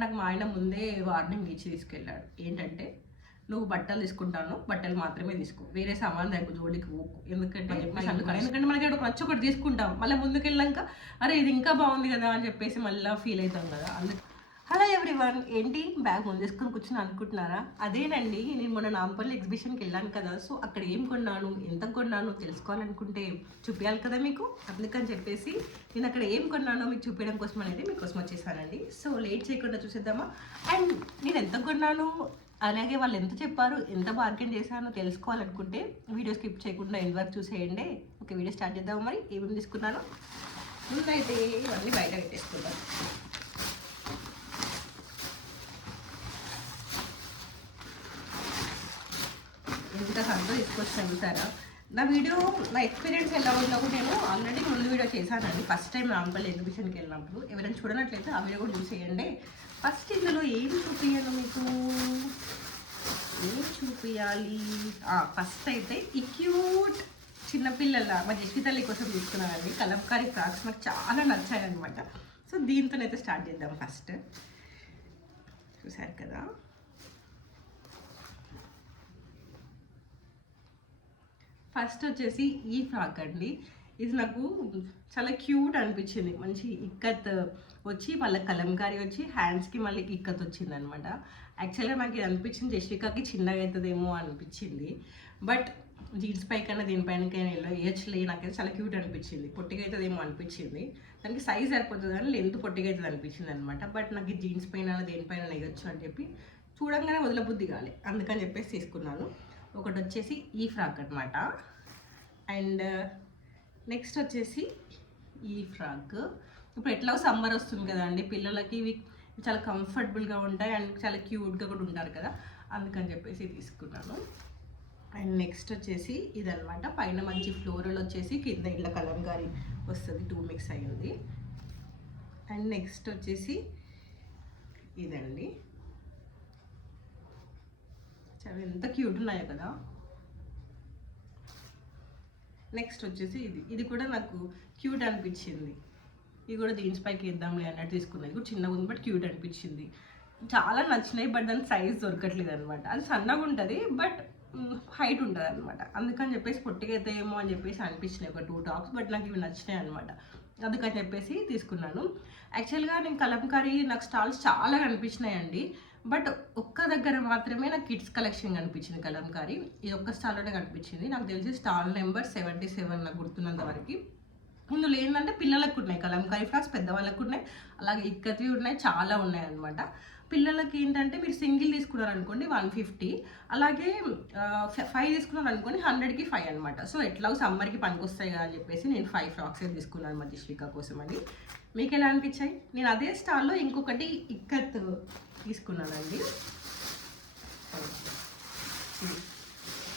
నాకు మా ఆయన ముందే వార్నింగ్ ఇచ్చి తీసుకెళ్ళాడు. ఏంటంటే, నువ్వు బట్టలు తీసుకుంటాను, బట్టలు మాత్రమే తీసుకో, వేరే సామాన్ దగ్గర జోలికి పోకు. ఎందుకంటే మనకి అక్కడ నచ్చి ఒకటి తీసుకుంటాం, మళ్ళీ ముందుకెళ్ళాక అరే ఇది ఇంకా బాగుంది కదా అని చెప్పేసి మళ్ళీ ఫీల్ అవుతాం కదా. అందుకు హలో ఎవ్రీవన్, ఏంటి బ్యాగ్ ముందు తీసుకొని కూర్చొని అనుకుంటున్నారా? అదేనండి, నేను మొన్న నాంపల్లి ఎగ్జిబిషన్కి వెళ్ళాను కదా. సో అక్కడ ఏం కొన్నాను, ఎంత కొన్నాను తెలుసుకోవాలనుకుంటే చూపించాలి కదా మీకు. అందుకని చెప్పేసి నేను అక్కడ ఏం కొన్నానో మీకు చూపించడం కోసం అనేది మీకోసం వచ్చేసానండి. సో లేట్ చేయకుండా చూసేద్దామా. అండ్ నేను ఎంత కొన్నాను, అలాగే వాళ్ళు ఎంత చెప్పారు, ఎంత బార్గెన్ చేశానో తెలుసుకోవాలనుకుంటే వీడియో స్కిప్ చేయకుండా ఎండ్ వరకు చూసేయండి. ఓకే, వీడియో స్టార్ట్ చేద్దాము. మరి ఏమేమి తీసుకున్నాను ముందైతే ఇవన్నీ బయట పెట్టేసుకుందాం. ఎంత సంతో తీసుకొచ్చాను చూసారా. నా వీడియో, నా ఎక్స్పీరియన్స్ ఎలా ఉందో నేను ఆల్రెడీ ముందు వీడియో చేశానండి. ఫస్ట్ టైం నాంపల్లి ఎగ్జిబిషన్కి వెళ్ళినప్పుడు ఎవరైనా చూడనట్లయితే ఆ వీడియో కూడా చూసేయండి. ఫస్ట్ ఇందులో ఏం చూపించాను మీకు, ఏం చూపించాలి. ఫస్ట్ అయితే ఈ క్యూట్ చిన్నపిల్లల మా జస్వి తల్లి కోసం తీసుకున్నానండి. కలంకారీ ఫ్రాక్స్ నాకు చాలా నచ్చాయి అనమాట. సో దీంతోనైతే స్టార్ట్ చేద్దాం. ఫస్ట్ చూసారు కదా, ఫస్ట్ వచ్చేసి ఈ ఫ్రాక్ అండి. ఇది నాకు చాలా క్యూట్ అనిపించింది. మంచి ఇక్కత్ వచ్చి మళ్ళీ కలంకారీ వచ్చి హ్యాండ్స్కి మళ్ళీ ఇక్కత్ వచ్చింది అనమాట. యాక్చువల్గా నాకు ఇది అనిపించింది జస్వికాకి చిన్నగా అవుతుందేమో అనిపించింది. బట్ జీన్స్ పైకైనా దీనిపైనకైనా వేయచ్చులే, నాకైతే చాలా క్యూట్ అనిపించింది. పొట్టిగా అవుతుందేమో అనిపించింది. దానికి సైజ్ సరిపోతుంది కానీ లెంత్ పొట్టిగా అవుతుంది అనిపించింది అనమాట. బట్ నాకు జీన్స్ పైన దేనిపైన వేయచ్చు అని చెప్పి చూడంగానే వదలబుద్ధి కాలే, అందుకని చెప్పేసి తీసుకున్నాను. ఒకటి వచ్చేసి ఈ ఫ్రాక్ అనమాట. అండ్ నెక్స్ట్ వచ్చేసి ఈ ఫ్రాక్. ఇప్పుడు ఎట్లా సమ్మర్ వస్తుంది కదా అండి, పిల్లలకి ఇవి చాలా కంఫర్టబుల్గా ఉంటాయి అండ్ చాలా క్యూట్గా కూడా ఉంటారు కదా, అందుకని చెప్పేసి తీసుకున్నాను. అండ్ నెక్స్ట్ వచ్చేసి ఇదనమాట. పైన మంచి ఫ్లోరల్ వచ్చేసి కింద ఇట్లా కలంకారీ వస్తుంది, 2 మిక్స్ అయ్యింది. అండ్ నెక్స్ట్ వచ్చేసి ఇదండి. చాలా ఎంత క్యూట్ ఉన్నాయో కదా. నెక్స్ట్ వచ్చేసి ఇది కూడా నాకు క్యూట్ అనిపించింది. ఇది కూడా జీన్స్ పైకి వేద్దాంలే అన్నట్టు తీసుకున్నాయి. కూడా చిన్నగా ఉంది బట్ క్యూట్ అనిపించింది. చాలా నచ్చినాయి బట్ దాని సైజ్ దొరకట్లేదు అనమాట. అది సన్నగా ఉంటుంది బట్ హైట్ ఉంటుంది అనమాట. అందుకని చెప్పేసి పొట్టిగా అవుతాయేమో అని చెప్పేసి అనిపించినాయి ఒక 2 టాప్స్. బట్ నాకు ఇవి నచ్చినాయి అనమాట, అందుకని చెప్పేసి తీసుకున్నాను. యాక్చువల్గా నేను కలంకారీ నాకు స్టాల్స్ చాలా కనిపించినాయండి. బట్ ఒక్క దగ్గర మాత్రమే నాకు కిడ్స్ కలెక్షన్ కనిపించింది కలంకారీ. ఇది ఒక్క స్టాల్లోనే కనిపించింది. నాకు తెలిసి స్టాల్ నెంబర్ 77 నాకు గుర్తున్నంత వరకు. ఇందులో ఏంటంటే పిల్లలకు ఉన్నాయి కలంకారీ ఫ్రాక్స్, పెద్దవాళ్ళకు ఉన్నాయి, అలాగే ఇక్కత్వి ఉన్నాయి, చాలా ఉన్నాయి అనమాట. పిల్లలకి ఏంటంటే మీరు సింగిల్ తీసుకున్నారు అనుకోండి 150, అలాగే 5 తీసుకున్నారు అనుకోండి 100కి 5 అనమాట. సో ఎట్లా సమ్మర్కి పనికి వస్తాయి కదా అని చెప్పేసి నేను 5 ఫ్రాక్స్ తీసుకున్నాను మా జస్విక కోసం అని. మీకు ఎలా అనిపించాయి? నేను అదే స్టాల్లో ఇంకొకటి ఇక్కత్ తీసుకున్నానండి.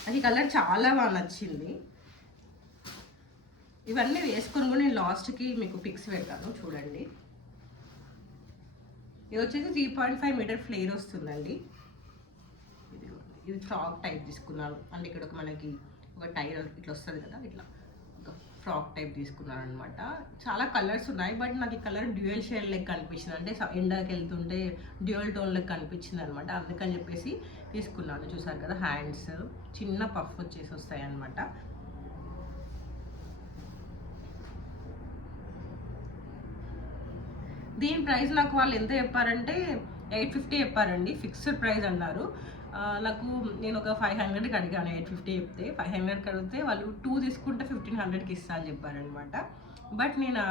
అది కలర్ చాలా బాగా నచ్చింది. ఇవన్నీ వేసుకొని కూడా నేను లాస్ట్కి మీకు పిక్స్ పెడతాను చూడండి. ఇది వచ్చేసి 3.5 మీటర్ ఫ్లేర్ వస్తుందండి. ఇది ఫ్రాక్ టైప్ తీసుకున్నాను. అంటే ఇక్కడ మనకి ఒక టైర్ ఇట్లా వస్తుంది కదా, ఇట్లా ఒక ఫ్రాక్ టైప్ తీసుకున్నాను అనమాట. చాలా కలర్స్ ఉన్నాయి బట్ నాకు ఈ కలర్ డ్యూయల్ షేడ్ లెక్క అనిపించింది. అంటే ఎండకి వెళ్తుంటే డ్యూయల్ టోన్ లెక్క అనిపించింది అనమాట. అందుకని చెప్పేసి తీసుకున్నాను. చూసారు కదా, హ్యాండ్స్ చిన్న పఫ్ వచ్చేసి వస్తాయి అనమాట. దీని ప్రైస్ నాకు వాళ్ళు ఎంత చెప్పారంటే 850 చెప్పారండి, ఫిక్స్డ్ ప్రైస్ అన్నారు. నాకు నేను ఒక 500కి అడిగాను. 850 చెప్తే 500కి అడిగితే వాళ్ళు 2 తీసుకుంటే 1500కి ఇస్తా అని చెప్పారనమాట. బట్ నేను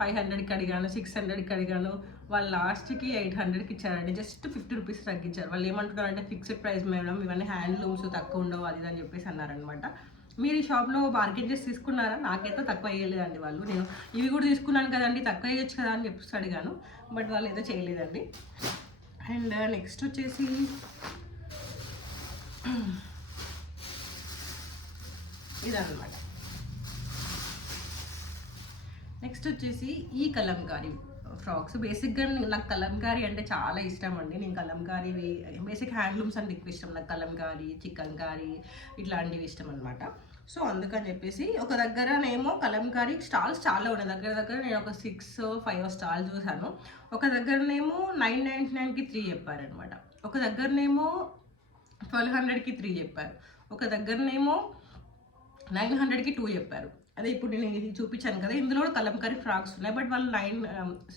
500కి అడిగాను, 600కి అడిగాను. వాళ్ళు లాస్ట్కి 800కి ఇచ్చారండి. జస్ట్ 50 రూపీస్ తగ్గించారు. వాళ్ళు ఏమంటున్నారంటే ఫిక్స్డ్ ప్రైస్ మేడం, ఇవన్నీ హ్యాండ్లూమ్స్ తక్కువ ఉండవు అది అని చెప్పేసి అన్నారనమాట. మీరు ఈ షాప్లో మార్కెట్ చేసి తీసుకున్నారా? నాకైతే తక్కువ వేయలేదండి వాళ్ళు. నేను ఇవి కూడా తీసుకున్నాను కదండి, తక్కువ వేయచ్చు కదా అని చెప్పేసి అడిగాను. బట్ వాళ్ళు ఏదో చేయలేదండి. అండ్ నెక్స్ట్ వచ్చేసి ఇదన్నమాట. నెక్స్ట్ వచ్చేసి ఈ కలంకారీ ఫ్రాక్స్. బేసిక్గా నాకు కలంకారీ అంటే చాలా ఇష్టం అండి. నేను కలంకారీ బేసిక్ హ్యాండ్లూమ్స్ అంటే ఎక్కువ ఇష్టం నాకు. కలంకారీ, చికన్కారీ ఇట్లాంటివి ఇష్టం అనమాట. సో అందుకని చెప్పేసి ఒక దగ్గరనేమో కలంకారీ స్టాల్స్ చాలా ఉన్నాయి. దగ్గర దగ్గర నేను ఒక 6-5 స్టాల్స్ చూసాను. ఒక దగ్గరనేమో 999కి 3 చెప్పారనమాట. ఒక దగ్గరనేమో 1200కి 3 చెప్పారు. ఒక దగ్గరనేమో 900కి 2 చెప్పారు. అదే ఇప్పుడు నేను ఇది చూపించాను కదా, ఇందులో కూడా కలంకారీ ఫ్రాక్స్ ఉన్నాయి. బట్ వాళ్ళు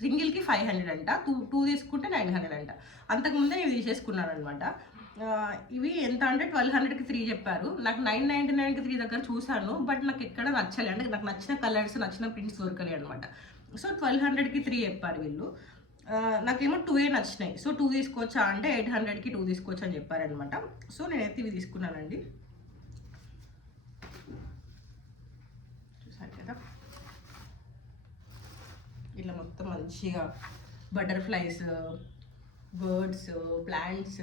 సింగిల్కి 500 అంట, టూ తీసుకుంటే 900 అంట. అంతకుముందే నేను తీసేసుకున్నాను అనమాట. ఇవి ఎంత అంటే 1200కి 3 చెప్పారు. నాకు 999కి 3 దగ్గర చూశాను, బట్ నాకు ఎక్కడ నచ్చలే. అంటే నాకు నచ్చిన కలర్స్, నచ్చిన ప్రింట్స్ దొరకలే అనమాట. సో 1200కి 3 చెప్పారు వీళ్ళు. నాకేమో 2 నచ్చినాయి. సో 2 తీసుకోవచ్చా అంటే 800కి 2 తీసుకోవచ్చు అని చెప్పారనమాట. సో నేనైతే ఇవి తీసుకున్నానండి. చూసారు కదా, ఇలా మొత్తం మంచిగా బటర్ఫ్లైస్, బర్డ్స్, ప్లాంట్స్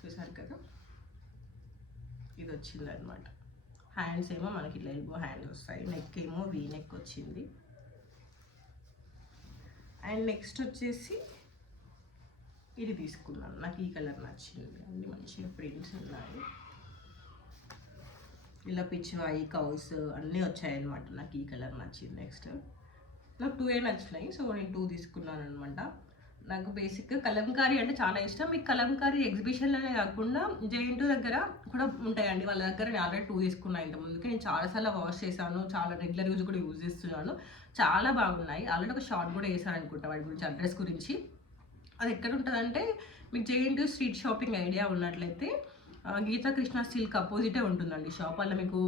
చూసారు కదా, ఇది వచ్చింది అనమాట. హ్యాండ్స్ ఏమో మనకి ఇట్లా ఎల్బో హ్యాండ్స్ వస్తాయి. నెక్ ఏమో వీ నెక్ వచ్చింది. అండ్ నెక్స్ట్ వచ్చేసి ఇది తీసుకున్నాను. నాకు ఈ కలర్ నచ్చింది. అన్ని మంచిగా ప్రింట్స్ ఉన్నాయి. ఇలా పిచ్చివాయి కౌస్ అన్నీ వచ్చాయన్నమాట. నాకు ఈ కలర్ నచ్చింది. నెక్స్ట్ నాకు 2 నచ్చినాయి. సో నేను 2 తీసుకున్నాను అనమాట. నాకు బేసిక్గా కలంకారీ అంటే చాలా ఇష్టం. మీకు కలంకారీ ఎగ్జిబిషన్లోనే కాకుండా జేఎన్‌టూ దగ్గర కూడా ఉంటాయండి. వాళ్ళ దగ్గర నేను ఆల్రెడీ 2 తీసుకున్నాను. ఇంతకుముందుకి నేను చాలాసార్లు వాష్ చేశాను. చాలా రెగ్యులర్ యూజ్ కూడా యూజ్ చేస్తున్నాను. చాలా బాగున్నాయి. ఆల్రెడీ ఒక షార్ట్ కూడా వేసాను అనుకుంటా వాటి గురించి, అడ్రస్ గురించి. అది ఎక్కడ ఉంటుందంటే, మీకు జేఎన్‌టూ స్ట్రీట్ షాపింగ్ ఐడియా ఉన్నట్లయితే గీతా కృష్ణ సిల్క్ అపోజిటే ఉంటుందండి షాప్. వల్ల మీకు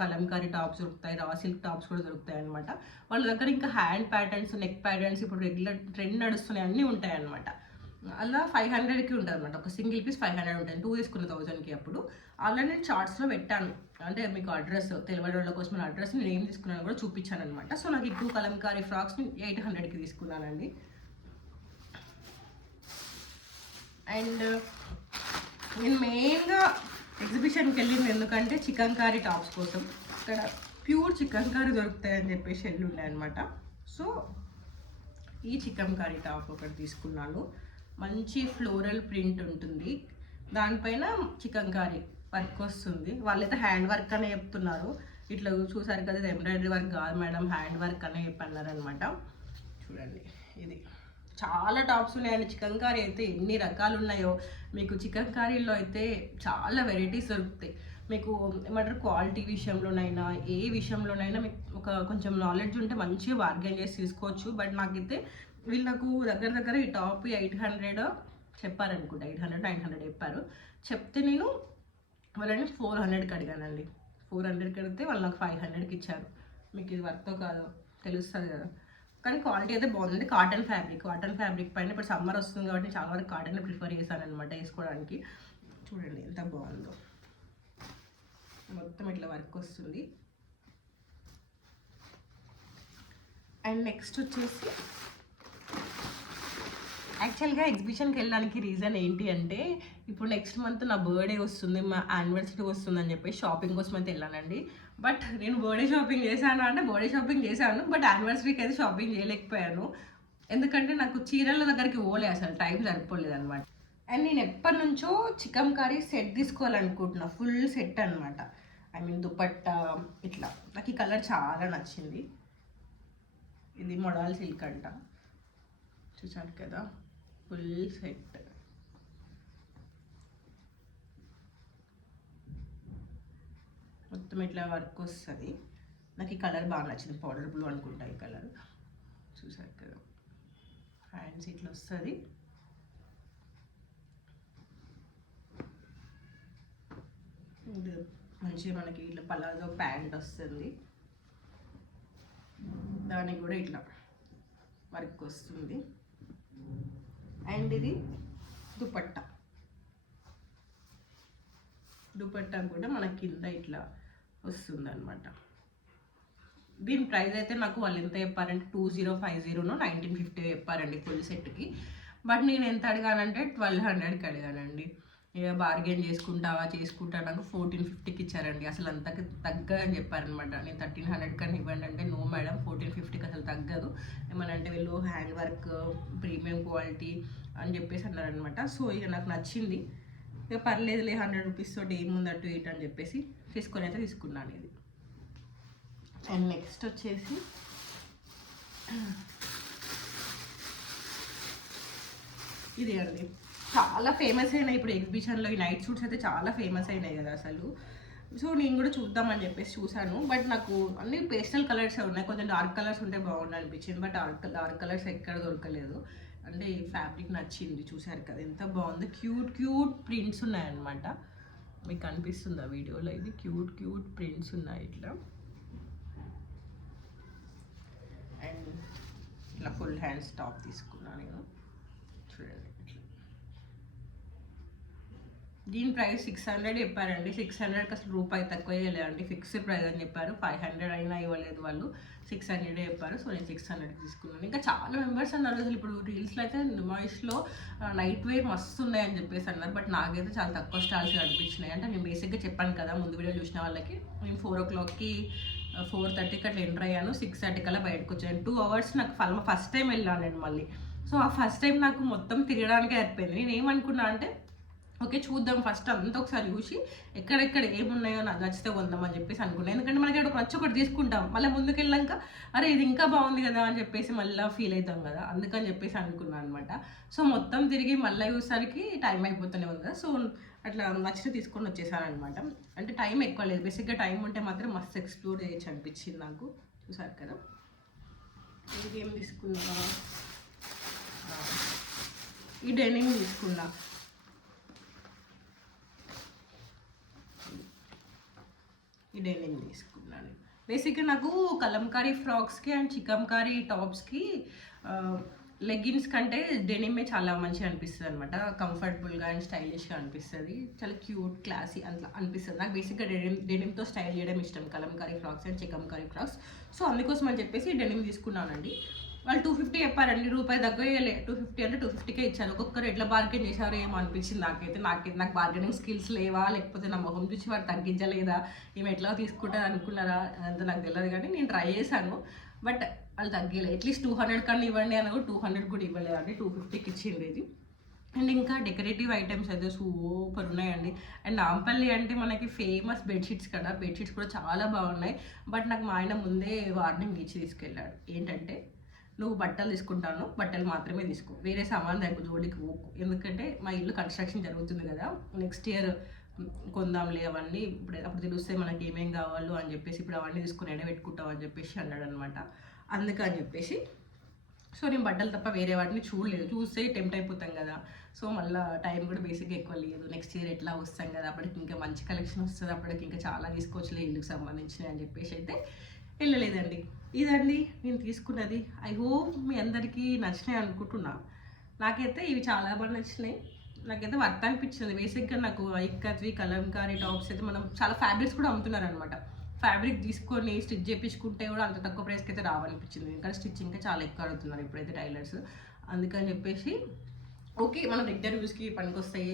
కలంకారీ టాప్స్ దొరుకుతాయి, రా సిల్క్ టాప్స్ కూడా దొరుకుతాయి అనమాట. వాళ్ళ దగ్గర ఇంకా హ్యాండ్ ప్యాటర్న్స్, నెక్ ప్యాటర్న్స్ ఇప్పుడు రెగ్యులర్ ట్రెండ్ నడుస్తున్నాయి, అన్నీ ఉంటాయి అనమాట. అలా 500కి ఉంటుంది అనమాట. ఒక సింగిల్ పీస్ 500 ఉంటుంది. 2 తీసుకున్న 1000కి. అప్పుడు అలా నేను చార్ట్స్లో పెట్టాను. అంటే మీకు అడ్రస్ తెలియని వాళ్ళ కోసం అడ్రస్ నేను ఏం తీసుకున్నాను కూడా చూపించాను అనమాట. సో నాకు ఈ 2 కలంకారీ ఫ్రాక్స్ 800కి తీసుకున్నానండి. అండ్ నేను మెయిన్గా ఎగ్జిబిషన్కి వెళ్ళింది ఎందుకంటే చికన్కారీ టాప్స్ కోసం. ఇక్కడ ప్యూర్ చికన్కారీ దొరుకుతాయని చెప్పేసి వెళ్ళి అనమాట. సో ఈ చికన్కారీ టాప్ ఒకటి తీసుకున్నాను. మంచి ఫ్లోరల్ ప్రింట్ ఉంటుంది, దానిపైన చికన్కారీ వర్క్ వస్తుంది. వాళ్ళైతే హ్యాండ్ వర్క్ అనే చెప్తున్నారు. ఇట్లా చూసారు కదా, ఇది ఎంబ్రాయిడరీ వర్క్ కాదు మేడం, హ్యాండ్ వర్క్ అనే చెప్పన్నారనమాట. చూడండి, ఇది చాలా టాప్స్ ఉన్నాయండి. చికన్కారీ అయితే ఎన్ని రకాలు ఉన్నాయో. మీకు చికన్కారీలో అయితే చాలా వెరైటీస్ దొరుకుతాయి. మీకు ఏమంటారు, క్వాలిటీ విషయంలోనైనా ఏ విషయంలోనైనా మీకు ఒక కొంచెం నాలెడ్జ్ ఉంటే మంచిగా బార్గెన్ చేసి తీసుకోవచ్చు. బట్ నాకైతే వీళ్ళు నాకు దగ్గర దగ్గర ఈ టాప్ 800 చెప్పారనుకుంటా. 800, 900 చెప్పారు. చెప్తే నేను వాళ్ళని 400కి అడిగానండి. 400కి అడిగితే వాళ్ళు నాకు 500కి ఇచ్చారు. మీకు ఇది వర్క్ కాదో తెలుస్తుంది కదా. కానీ క్వాలిటీ అయితే బాగుంది. కాటన్ ఫ్యాబ్రిక్ పైన ఇప్పుడు సమ్మర్ వస్తుంది కాబట్టి చాలా వరకు కాటన్ ప్రిఫర్ చేశాను అనమాట వేసుకోవడానికి. చూడండి ఎంత బాగుందో, మొత్తం ఇట్లా వర్క్ వస్తుంది. అండ్ నెక్స్ట్ వచ్చేసి యాక్చువల్గా ఎగ్జిబిషన్కి వెళ్ళడానికి రీజన్ ఏంటి అంటే, ఇప్పుడు నెక్స్ట్ మంత్ నా బర్త్డే వస్తుంది, మా యానివర్సరీ వస్తుంది అని చెప్పి షాపింగ్ కోసం అయితే వెళ్ళానండి. బట్ నేను బర్త్డే షాపింగ్ చేశాను అంటే బర్త్డే షాపింగ్ చేశాను, బట్ యానివర్సరీకి అయితే షాపింగ్ చేయలేకపోయాను. ఎందుకంటే నాకు చీరల దగ్గరికి పోలే, అసలు టైం సరిపోలేదు అనమాట. అండ్ నేను ఎప్పటి నుంచో చికన్కారీ సెట్ తీసుకోవాలనుకుంటున్నా, ఫుల్ సెట్ అనమాట. ఐ మీన్ దుపట్టా ఇట్లా. నాకు ఈ కలర్ చాలా నచ్చింది. ఇది మోడల్ సిల్క్ అంట, చూసారు కదా, ఫుల్ సెట్. మొత్తం ఇట్లా వర్క్ వస్తుంది. నాకు ఈ కలర్ బాగా నచ్చింది, పౌడర్ బ్లూ అనుకుంటా ఈ కలర్. చూసారు కదా, హ్యాండ్స్ ఇట్లా వస్తుంది. మంచిగా మనకి ఇట్లా పలాజో ప్యాంట్ వస్తుంది, దానికి కూడా ఇట్లా వర్క్ వస్తుంది. అండ్ ఇది దుపట్టా కూడా మనకి కింద ఇట్లా వస్తుంది అనమాట. దీని ప్రైస్ అయితే నాకు వాళ్ళు ఎంత చెప్పారంటే 2050 1950 చెప్పారండి ఫుల్ సెట్కి. బట్ నేను ఎంత అడిగానంటే 1200కి అడిగానండి. ఇక బార్గెన్ చేసుకుంటా నాకు 1450కి ఇచ్చారండి. అసలు అంతకి తగ్గదని చెప్పారనమాట. నేను 1300 కన్నా ఇవ్వండి అంటే, నో మేడం 1450కి అసలు తగ్గదు, ఏమనంటే వీళ్ళు హ్యాండ్ వర్క్ ప్రీమియం క్వాలిటీ అని చెప్పేసి అన్నారనమాట. సో ఇక నాకు నచ్చింది. ఇక పర్లేదులే 100 రూపీస్ తోటి ఏముంది అటు ఇటు అని చెప్పేసి తీసుకొని అయితే తీసుకున్నాను ఇది. అండ్ నెక్స్ట్ వచ్చేసి ఇది అండి, చాలా ఫేమస్ అయినాయి ఇప్పుడు ఎగ్జిబిషన్లో ఈ నైట్ సూట్స్ అయితే చాలా ఫేమస్ అయినాయి కదా అసలు. సో నేను కూడా చూద్దామని చెప్పేసి చూసాను, బట్ నాకు అన్ని పేస్టల్ కలర్స్ ఉన్నాయి, కొంచెం డార్క్ కలర్స్ ఉంటే బాగుండు అనిపించింది, బట్ డార్క్ కలర్స్ ఎక్కడ దొరకలేదు. అంటే ఈ ఫ్యాబ్రిక్ నచ్చింది, చూసారు కదా ఎంత బాగుంది, క్యూట్ క్యూట్ ప్రింట్స్ ఉన్నాయన్నమాట. మీకు కనిపిస్తుంది ఆ వీడియోలో, ఇది క్యూట్ క్యూట్ ప్రింట్స్ ఉన్నాయి ఇట్లా. అండ్ ఇట్లా ఫుల్ హ్యాండ్స్ టాప్ తీసుకున్నాను నేను, చూడండి. దీని ప్రైస్ 600 చెప్పారండి. 600కి అసలు రూపాయి తక్కువ చేయలేదండి, ఫిక్స్డ్ ప్రైస్ అని చెప్పారు. 500 అయినా ఇవ్వలేదు వాళ్ళు, 600 చెప్పారు. సో నేను 600కి తీసుకున్నాను. ఇంకా చాలా మెంబర్స్ అన్నారు అసలు ఇప్పుడు రీల్స్లో అయితే నిమాయిష్లో నైట్ వేర్ మస్తు ఉన్నాయని చెప్పేసి అన్నారు, బట్ నాకైతే చాలా తక్కువ స్టాల్స్ అనిపించినాయి. అంటే నేను బేసిక్గా చెప్పాను కదా ముందు వీడియో చూసిన వాళ్ళకి, నేను 4 o'clockకి 4:30కి అట్లా ఎంటర్ అయ్యాను, 6:30 కల్లా బయటకు వచ్చాను. 2 hours నాకు ఫస్ట్ టైం వెళ్ళాను నేను మళ్ళీ. సో ఆ ఫస్ట్ టైం నాకు మొత్తం తిరగడానికే అయిపోయింది. నేను ఏమనుకున్నా అంటే ఓకే చూద్దాం ఫస్ట్ అంతా ఒకసారి చూసి ఎక్కడెక్కడ ఏమున్నాయో నాకు నచ్చితే కొందామని చెప్పేసి అనుకున్నాను. ఎందుకంటే మనకి అక్కడ నచ్చి ఒకటి తీసుకుంటాం, మళ్ళీ ముందుకు వెళ్ళాక అరే ఇది ఇంకా బాగుంది కదా అని చెప్పేసి మళ్ళీ ఫీల్ అవుతాం కదా, అందుకని చెప్పేసి అనుకున్నాను అనమాట. సో మొత్తం తిరిగి మళ్ళీ చూసరికి టైం అయిపోతూనే ఉంది కదా, సో అట్లా నచ్చితే తీసుకొని వచ్చేసాను అనమాట. అంటే టైం ఎక్కువ లేదు, బేసిక్గా టైం ఉంటే మాత్రం మస్తు ఎక్స్ప్లోర్ చేయొచ్చు అనిపించింది నాకు. చూసారు కదా. ఇంకేం తీసుకున్నా, ఈ డెనిమ్ తీసుకున్నా. ఈ డెనిమ్ తీసుకున్నాను. బేసిక్గా నాకు కలంకారీ ఫ్రాక్స్కి అండ్ చికంకారీ టాప్స్కి లెగ్గిన్స్ కంటే డెనిమే చాలా మంచిగా అనిపిస్తుంది అనమాట. కంఫర్టబుల్గా అండ్ స్టైలిష్గా అనిపిస్తుంది, చాలా క్యూట్ క్లాసీ అట్లా అనిపిస్తుంది నాకు. బేసిక్గా డెనిమ్తో స్టైల్ చేయడం ఇష్టం, Kalamkari frocks and chikankari frocks. So అందుకోసం అని చెప్పేసి డెనిమ్ తీసుకున్నానండి. వాళ్ళు 250 చెప్పారండి, రూపాయి తగ్గలే. 250 అంటే 250కే ఇచ్చారు. ఒక్కొక్కరు ఎట్లా బార్గెన్ చేశారో ఏమో అనిపించింది నాకు బార్గెనింగ్ స్కిల్స్ లేవా, లేకపోతే నా మొహం చూసి వాడు తగ్గించలేదా, ఏమి ఎట్లా తీసుకుంటారు అనుకున్నారా అంత నాకు తెలియదు, కానీ నేను ట్రై చేశాను, బట్ వాళ్ళు తగ్గలే. అట్లీస్ట్ 200 కన్నా ఇవ్వండి అని కూడా 200 కూడా ఇవ్వలేదండి, 250కి ఇచ్చింది ఇది. అండ్ ఇంకా డెకరేటివ్ ఐటమ్స్ అయితే సూపర్ ఉన్నాయండి. అండ్ నాంపల్లి అంటే మనకి ఫేమస్ బెడ్షీట్స్ కదా, బెడ్షీట్స్ కూడా చాలా బాగున్నాయి. బట్ నాకు మా ఆయన ముందే వార్నింగ్ ఇచ్చి తీసుకెళ్ళాడు, ఏంటంటే నువ్వు బట్టలు తీసుకుంటాను, బట్టలు మాత్రమే తీసుకో, వేరే సామాన్ దగ్గర జోడికి పోకు, ఎందుకంటే మా ఇల్లు కన్స్ట్రక్షన్ జరుగుతుంది కదా, నెక్స్ట్ ఇయర్ కొందాంలే అవన్నీ, అప్పుడు తెలుస్తే మనకి ఏమేం కావాలో అని చెప్పేసి ఇప్పుడు అవన్నీ తీసుకుని ఎండబెట్టుకుంటాం అని చెప్పేసి అన్నాడు అనమాట. అందుకని చెప్పేసి సో నేను బట్టలు తప్ప వేరే వాటిని చూడలేదు, చూస్తే టెంప్ట్ అయిపోతాం కదా. సో మళ్ళీ టైం కూడా బేసిక్గా ఎక్కువ లేదు, నెక్స్ట్ ఇయర్ ఎట్లా వస్తాం కదా, అప్పటికి ఇంకా మంచి కలెక్షన్ వస్తుంది, అప్పటికి ఇంకా చాలా తీసుకోవచ్చులే ఇల్లుకి సంబంధించినవి అని చెప్పేసి అయితే వెళ్ళలేదండి. ఇదండి నేను తీసుకున్నది. ఐ హోప్ మీ అందరికీ నచ్చినాయి అనుకుంటున్నా. నాకైతే ఇవి చాలా బాగా నచ్చినాయి, నాకైతే వర్త్ అనిపించింది. బేసిక్గా నాకు ఇక్కత్వి కలంకారీ టాప్స్ అయితే మనం చాలా ఫ్యాబ్రిక్స్ కూడా అమ్ముతున్నారు అనమాట. ఫ్యాబ్రిక్ తీసుకొని స్టిచ్ చేయించుకుంటే కూడా అంత తక్కువ ప్రైస్కి అయితే రావనిపించింది, ఇంకా స్టిచ్చింగ్కే చాలా ఎక్కువ అడుగుతున్నారు ఇప్పుడైతే టైలర్స్. అందుకని చెప్పేసి ఓకే మనం రెగ్యులర్ యూస్కి పనికొస్తాయి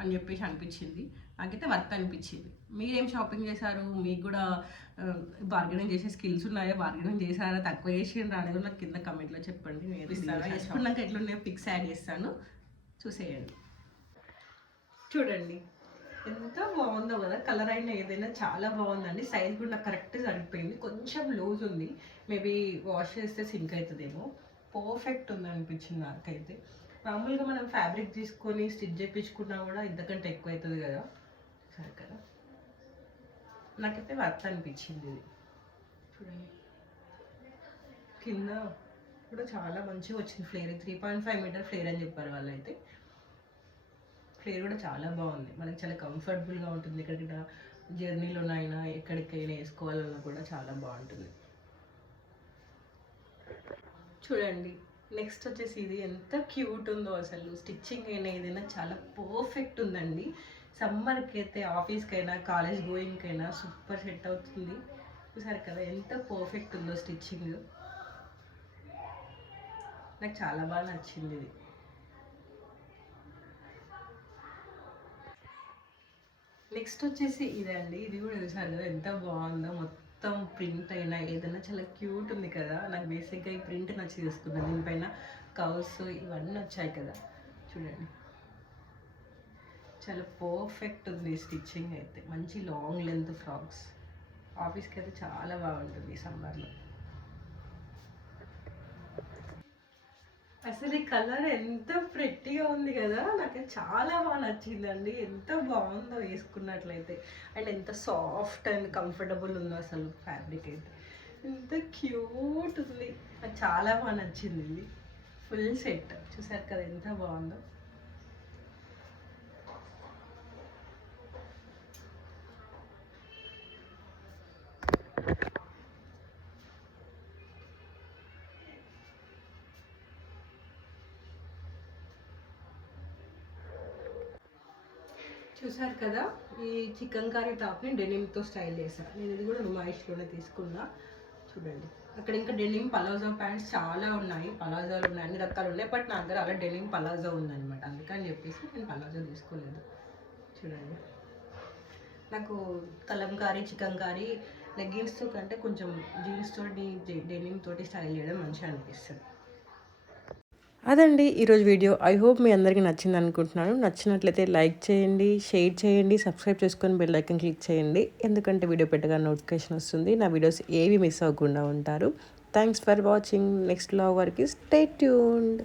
అని చెప్పేసి అనిపించింది, నాకైతే వర్త్ అనిపించింది. మీరేం షాపింగ్ చేశారు, మీకు కూడా బార్గెనింగ్ చేసే స్కిల్స్ ఉన్నాయా, బార్గెనింగ్ చేశారా, తక్కువ చేసిండ్రా అనేది నాకు కింద కమెంట్లో చెప్పండి, నేను ఇస్తాను. వేసుకున్నాక ఎట్లున్నాయో పిక్స్ యాడ్ చేస్తాను, చూసేయండి. చూడండి ఎంత బాగుందో కదా, కలర్ అయినా ఏదైనా చాలా బాగుందండి. సైజ్ కూడా నాకు కరెక్ట్ సరిపోయింది, కొంచెం లూజ్ ఉంది, మేబీ వాష్ చేస్తే సింక్ అవుతుందేమో. పర్ఫెక్ట్ ఉంది అనిపించింది నాకైతే. మామూలుగా మనం ఫ్యాబ్రిక్ తీసుకొని స్టిచ్ చేయించుకున్నా కూడా ఇంతకంటే ఎక్కువ అవుతుంది కదా, సరే కదా. నాకైతే వర్త్ అనిపించింది ఇది. చూడండి కింద కూడా చాలా మంచిగా వచ్చింది ఫ్లేర్, 3.5 మీటర్ ఫ్లేర్ అని చెప్పారు వాళ్ళైతే. ఫ్లేర్ కూడా చాలా బాగుంది, మనకి చాలా కంఫర్టబుల్గా ఉంటుంది, ఎక్కడికైనా జర్నీలోనైనా ఎక్కడికైనా వేసుకోవాలన్నా కూడా చాలా బాగుంటుంది. చూడండి నెక్స్ట్ వచ్చేసి ఇది ఎంత క్యూట్ ఉందో అసలు, స్టిచ్చింగ్ అయినా ఏదైనా చాలా పర్ఫెక్ట్ ఉందండి. సమ్మర్కి అయితే ఆఫీస్కి అయినా కాలేజ్ గోయింగ్కి అయినా సూపర్ సెట్ అవుతుంది. చూసారు కదా ఎంత పర్ఫెక్ట్ ఉందో స్టిచ్చింగ్, నాకు చాలా బాగా నచ్చింది ఇది. నెక్స్ట్ వచ్చేసి ఇదండి, ఇది కూడా చూసారు కదా ఎంత బాగుందో, మొత్తం ప్రింట్ అయినా ఏదైనా చాలా క్యూట్ ఉంది కదా. నాకు బేసిక్గా ఈ ప్రింట్ నచ్చి తీసుకున్నాను, దీనిపైన కౌస్ ఇవన్నీ వచ్చాయి కదా, చూడండి చాలా పర్ఫెక్ట్ ఉంది స్టిచ్చింగ్ అయితే. మంచి లాంగ్ లెంత్ ఫ్రాక్స్ ఆఫీస్కి అయితే చాలా బాగుంటుంది ఈ సమ్మర్లో. అసలు ఈ కలర్ ఎంత ప్రెట్టిగా ఉంది కదా, నాకు చాలా బాగా నచ్చిందండి. ఎంత బాగుందో వేసుకున్నట్లయితే, అండ్ ఎంత సాఫ్ట్ అండ్ కంఫర్టబుల్ ఉందో అసలు ఫ్యాబ్రిక్ అయితే. ఎంత క్యూట్ ఉంది, నాకు చాలా బాగా నచ్చింది. ఇది ఫుల్ సెట్ చూసారు కదా ఎంత బాగుందో. చూసారు కదా, ఈ చికెన్ కర్రీ టాప్ని డెనిమ్తో స్టైల్ చేశాను నేను. ఇది కూడా నుమాయిష్లోనే తీసుకున్నా. చూడండి, అక్కడ ఇంకా డెనిమ్ పలాజో ప్యాంట్స్ చాలా ఉన్నాయి, పలాజోలు ఉన్నాయి, అన్ని రకాలు ఉన్నాయి. బట్ నా దగ్గర అలా డెనిమ్ పలాజో ఉందన్నమాట, అందుకని చెప్పేసి నేను పలాజో తీసుకోలేదు. చూడండి, నాకు కలంకారీ చికెన్ కర్రీ లెగ్గిన్స్తో కంటే కొంచెం జీన్స్ తోటి డెనిమ్ తోటి స్టైల్ చేయడం మంచిగా అనిపిస్తుంది. అదండి ఈరోజు వీడియో. ఐ హోప్ మీ అందరికీ నచ్చింది అనుకుంటున్నాను. నచ్చినట్లయితే లైక్ చేయండి, షేర్ చేయండి, సబ్స్క్రైబ్ చేసుకొని బెల్ ఐకాన్ క్లిక్ చేయండి. ఎందుకంటే వీడియో పెట్టగా నోటిఫికేషన్ వస్తుంది. నా వీడియోస్ ఏవి మిస్ అవ్వకుండా ఉంటారు. Thanks for watching. Next vlog వరకు స్టే ట్యూన్డ్.